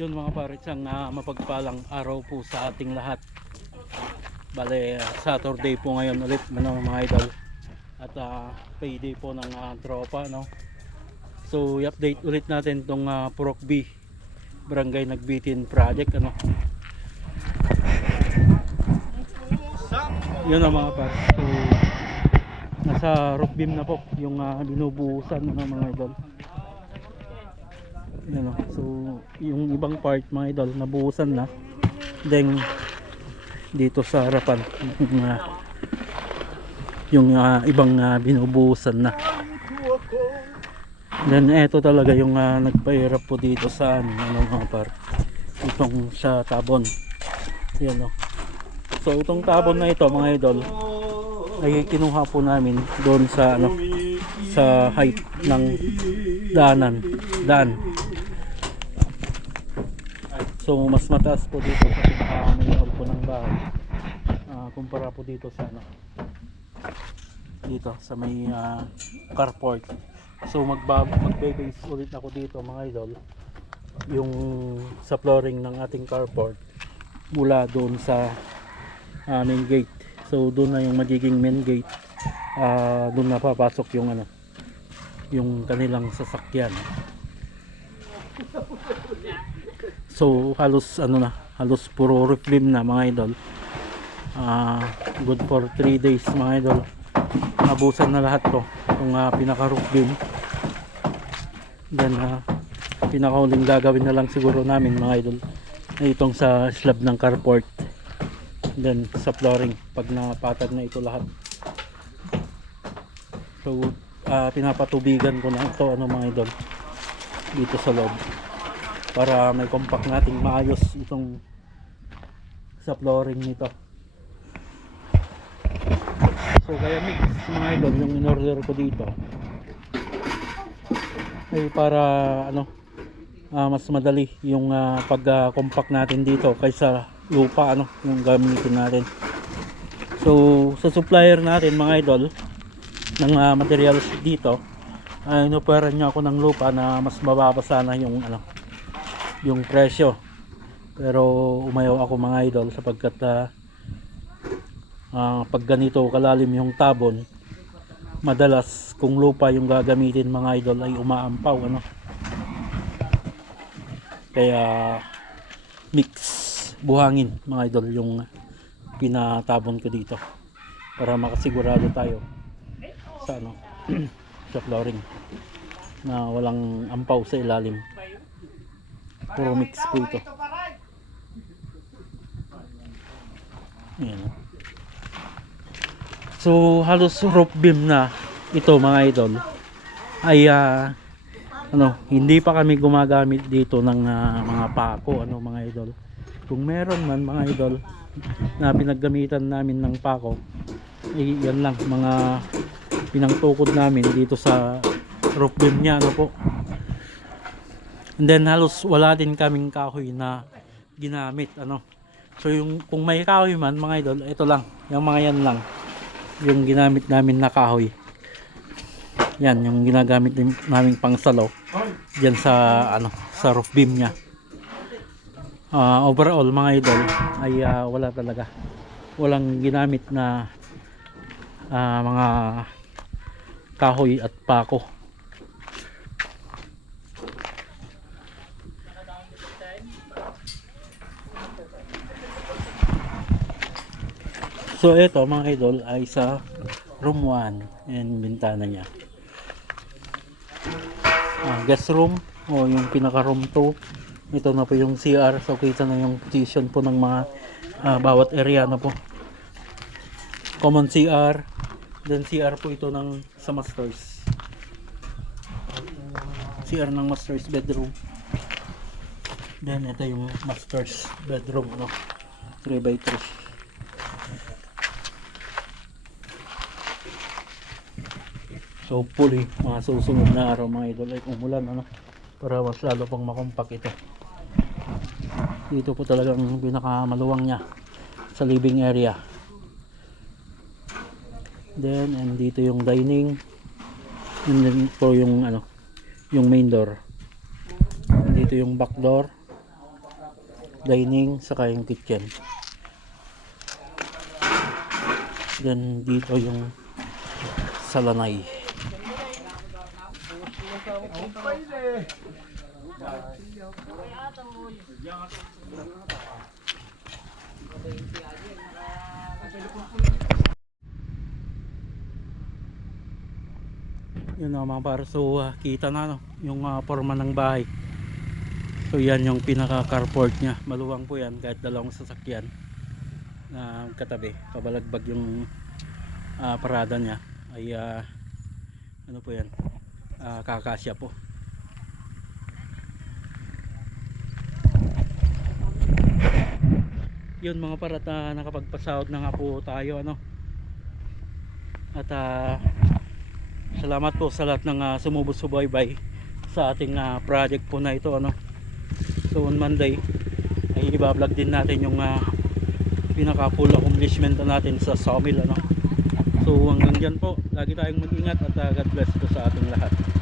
Yun mga pare, isang ah, mapagpalang araw po sa ating lahat. Bale, ah, Saturday po ngayon ulit ano, mga idol. At ah, payday po ng ah, tropa. No? So, i-update ulit natin itong uh, Purok B Barangay Nagbitin Project. Ano? Yun ang mga pare. So, nasa roof beam na po yung ah, binubuhusan ng mga idol. Yan o. So, yung ibang part mga idol, nabuhusan na. Then, dito sa harapan, yung, ah, yung ah, ibang ah, binubuhusan na. Then, eto talaga yung ah, nagpahirap po dito sa ano, ano mga par. Itong sa tabon. Yan o. So, itong tabon na ito mga idol, ay kinuha po namin doon sa ano sa height ng daanan daan so mas mataas po dito sa pinaka po ng bahay Ah, kumpara po dito sa ano dito sa may ah, carport. So magba magbe-base ulit ako dito mga idol yung sa flooring ng ating carport mula doon sa ah, main gate. So doon na yung magiging main gate ah doon na papasok yung ano yung kanilang sasakyan so halos ano na halos puro beam na mga idol. Ah good for 3 days mga idol. Abusan na lahat to yung uh, pinaka roof beam then uh, pinakauling gagawin na lang siguro namin mga idol ay itong sa slab ng carport. Then sa flooring pag napatag na ito lahat. So ah, pinapatubigan ko na ito ano mga idol dito sa loob para may compact nating maayos itong sa flooring nito. So kaya mix mga idol yung in order ko dito. Ay para ano ah, mas madali yung ah, pag ah, compact natin dito kaysa lupa ano yung gamitin natin. So sa supplier natin mga idol ng ah, materials dito ay inoperan niya ako ng lupa na mas mababa sana yung ano yung presyo. Pero umayaw ako mga idol sapagkat ah, ah, pag ganito kalalim yung tabon madalas kung lupa yung gagamitin mga idol ay umaampaw ano? Kaya mix buhangin mga idol yung pinatabon ko dito para makasigurado tayo sa ano sa flooring na walang ampaw sa ilalim puro mix po ito. Ayan. so halos roof beam na ito mga idol. Ay ah, ano hindi pa kami gumagamit dito ng ah, mga pako ano mga idol. Kung meron man mga idol na pinaggamitan namin ng pako eh, yan lang mga pinangtukod namin dito sa roof beam niya ano po and then halos wala din kaming kahoy na ginamit ano. So yung kung may kahoy man mga idol ito lang. Yung mga yan lang. Yung ginamit namin na kahoy. Yan yung ginagamit din namin pang salo diyan sa ano sa roof beam niya. Ah, overall mga idol ay ah, wala talaga. Walang ginamit na ah, mga kahoy at pako so ito mga idol ay sa room 1 and bintana niya. Ah, guest room. O yung pinaka room 2 ito na po yung CR so kita na yung position po ng mga ah, bawat area na po. Common CR then CR po ito ng sa masters. CR ng masters bedroom. Then ito yung masters bedroom no? 3x3 so fully mga susunod na araw mga idol ay umulan ano? Para mas lalo pang makumpak ito. Dito po talagang pinakamaluwang niya sa living area. Then and dito yung dining and then po yung ano yung main door. Dito yung back door dining saka yung kitchen. Then dito yung salanay yun na mga para so ah, kita na no, yung ah, forma ng bahay. So yan yung pinaka carport nya maluwang po yan kahit dalawang sasakyan na katabi. Kabalagbag yung ah, parada nya ay ah, ano po yan? Ah, kakasya po yun mga parat na nakapagpasahod na nga po tayo ano? At ah, salamat po sa lahat ng uh, sumubos-subaybay sa ating ah, project po na ito ano? So on Monday ay ibablog din natin yung ah, pinaka full accomplishment na natin sa sawmill ano? So hanggang dyan po. Lagi tayong mag-ingat at ah, God bless po sa ating lahat